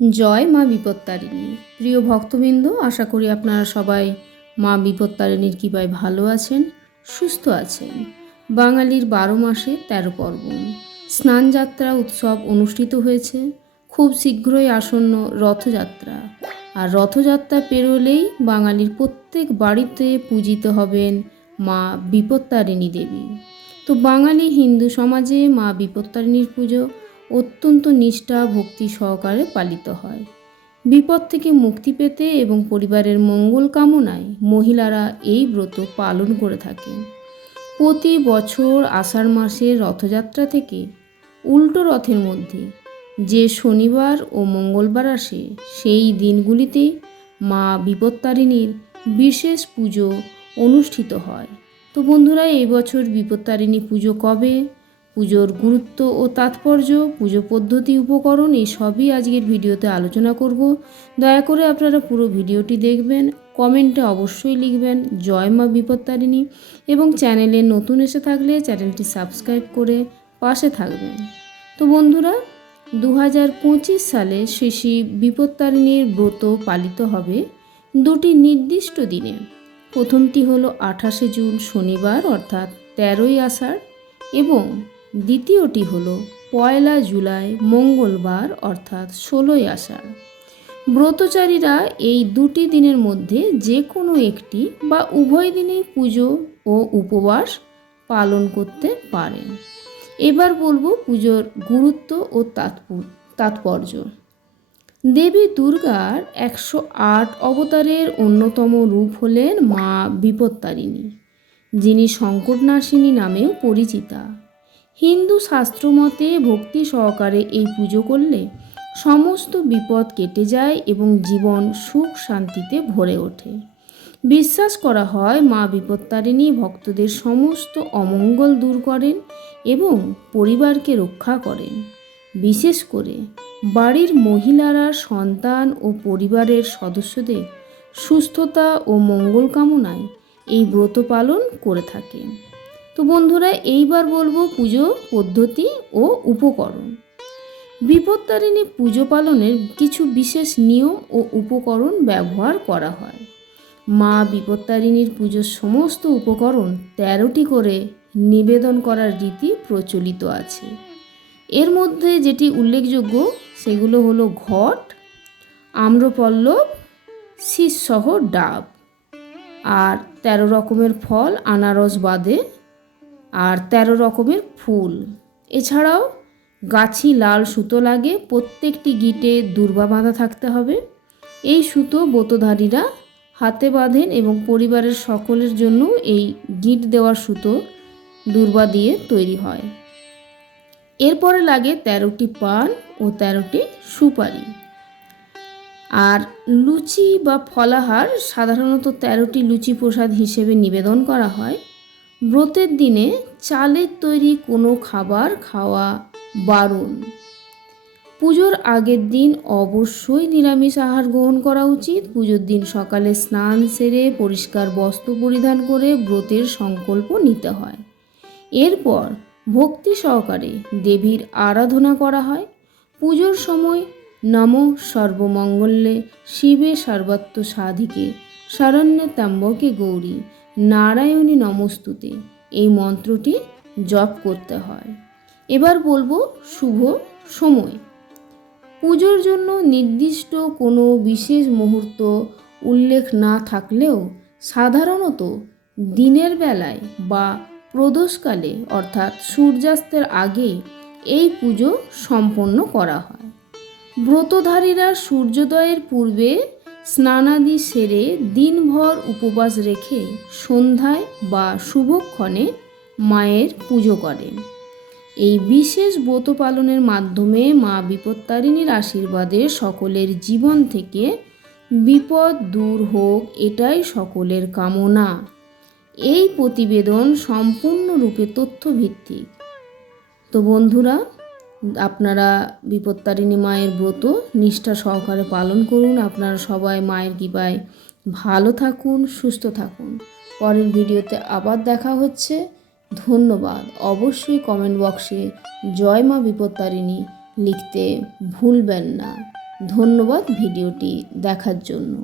জয় মা বিপত্তারিণী। প্রিয় ভক্তবৃন্দ, আশা করি আপনারা সবাই মা বিপত্তারিণীর কৃপায় ভালো আছেন, সুস্থ আছেন। বাঙালির বারো মাসে তেরো পার্বণ স্নানযাত্রা উৎসব অনুষ্ঠিত হয়েছে। খুব শীঘ্রই আসন্ন রথযাত্রা। আর রথযাত্রা পেরোলেই বাঙালির প্রত্যেক বাড়িতে পূজিত হবেন মা বিপত্তারিণী দেবী। তো বাঙালি হিন্দু সমাজে মা বিপত্তারিণীর পুজো অত্যন্ত নিষ্ঠা, ভক্তি সহকারে পালিত হয়। বিপদ থেকে মুক্তি পেতে এবং পরিবারের মঙ্গল কামনায় মহিলারা এই ব্রত পালন করে থাকেন। প্রতি বছর আষাঢ় মাসের রথযাত্রা থেকে উল্টো রথের মধ্যে যে শনিবার ও মঙ্গলবার আসে, সেই দিনগুলিতেই মা বিপত্তারিণীর বিশেষ পুজো অনুষ্ঠিত হয়। তো বন্ধুরা, এই বছর বিপত্তারিণী পুজো কবে? পুজোর গুরুত্ব ও তাৎপর্য, পুজো পদ্ধতি, উপকরণ, এই সবই আজকের ভিডিওতে আলোচনা করব। দয়া করে আপনারা পুরো ভিডিওটি দেখবেন, কমেন্টে অবশ্যই লিখবেন, জয় মা বিপত্তারিণী, এবং চ্যানেলে নতুন এসে থাকলে চ্যানেলটি সাবস্ক্রাইব করে পাশে থাকবেন। তো বন্ধুরা দু হাজার পঁচিশ সালে শ্রী বিপত্তারিণীর ব্রত পালিত হবে দুটি নির্দিষ্ট দিনে। প্রথমটি হলো আঠাশে জুন শনিবার, অর্থাৎ তেরোই আষাঢ়, এবং দ্বিতীয়টি হল পয়লা জুলাই, মঙ্গলবার অর্থাৎ ষোলোই আষাঢ়। ব্রতচারীরা এই দুটি দিনের মধ্যে যে কোনো একটি বা উভয় দিনেই পুজো ও উপবাস পালন করতে পারেন এবার বলব পুজোর গুরুত্ব ও তাৎপর- তাৎপর্য। দেবী দুর্গার একশো আট অবতারের অন্যতম রূপ হলেন মা বিপত্তারিণী, যিনি সংকটনাশিনী নামেও পরিচিতা। হিন্দু শাস্ত্রমতে ভক্তি সহকারে এই পুজো করলে সমস্ত বিপদ কেটে যায় এবং জীবন সুখ শান্তিতে ভরে ওঠে। বিশ্বাস করা হয় মা বিপত্তারিণী ভক্তদের সমস্ত অমঙ্গল দূর করেন এবং পরিবারকে রক্ষা করেন। বিশেষ করে বাড়ির মহিলারা সন্তান ও পরিবারের সদস্যদের সুস্থতা ও মঙ্গল কামনায় এই ব্রত পালন করে থাকেন। তো বন্ধুরা, এইবার বলব পুজো পদ্ধতি ও উপকরণ। বিপত্তারিণী পুজো পালনের কিছু বিশেষ নিয়ম ও উপকরণ ব্যবহার করা হয়। মা বিপত্তারিণীর পুজোর সমস্ত উপকরণ তেরোটি করে নিবেদন করার রীতি প্রচলিত আছে। এর মধ্যে যেটি উল্লেখযোগ্য, সেগুলো হলো ঘট, আম্রপল্লব শীষসহ ডাব। আর তেরো রকমের ফল, আনারস বাদে আর তেরো রকমের ফুল। এছাড়াও গাছি লাল সুতো লাগে, প্রত্যেকটি গিটে দুর্বা বাঁধা থাকতে হবে। এই সুতো বোতধারীরা হাতে বাঁধেন এবং পরিবারের সকলের জন্য এই গিট দেওয়ার সুতো দুর্বা দিয়ে তৈরি হয়। এরপরে লাগে তেরোটি পান ও তেরোটি সুপারি। আর লুচি বা ফলাহার সাধারণত তেরোটি লুচি প্রসাদ হিসেবে নিবেদন করা হয়। ব্রতের দিনে চালের তৈরি কোনো খাবার খাওয়া বারণ। পুজোর আগের দিন অবশ্যই নিরামিষ আহার গ্রহণ করা উচিত। পুজোর দিন সকালে স্নান সেরে পরিষ্কার বস্ত্র পরিধান করে ব্রতের সংকল্প নিতে হয়। এরপর ভক্তি সহকারে দেবীর আরাধনা করা হয়। পুজোর সময় নম সর্বমঙ্গলে শিবে সর্বত্র সাধিকে, শরণ্যে তাম্বকে গৌরী নারায়ণী নমস্তুতে। এই মন্ত্রটি জপ করতে হয়। এবার বলব শুভ সময়। পুজোর জন্য নির্দিষ্ট কোনো বিশেষ মুহূর্ত উল্লেখ না থাকলেও সাধারণত দিনের বেলায় বা প্রদোষকালে অর্থাৎ সূর্যাস্তের আগে এই পুজো সম্পন্ন করা হয়। ব্রতধারীরা সূর্যোদয়ের পূর্বে স্নানাদি সেরে দিনভর উপবাস রেখে সন্ধ্যায় বা শুভক্ষণে মায়ের পুজো করেন। এই বিশেষ ব্রত পালনের মাধ্যমে মা বিপত্তারিণীর আশীর্বাদে সকলের জীবন থেকে বিপদ দূর হোক এটাই সকলের কামনা। এই প্রতিবেদন সম্পূর্ণরূপে তথ্যভিত্তিক। তো বন্ধুরা আপনারা বিপত্তারিণী মায়ের ব্রত নিষ্ঠা সহকারে পালন করুন। আপনারা সবাই মায়ের কৃপায় ভালো থাকুন, সুস্থ থাকুন। পরের ভিডিওতে আবার দেখা হচ্ছে। ধন্যবাদ। অবশ্যই কমেন্ট বক্সে জয় মা বিপত্তারিণী লিখতে ভুলবেন না। ধন্যবাদ ভিডিওটি দেখার জন্য।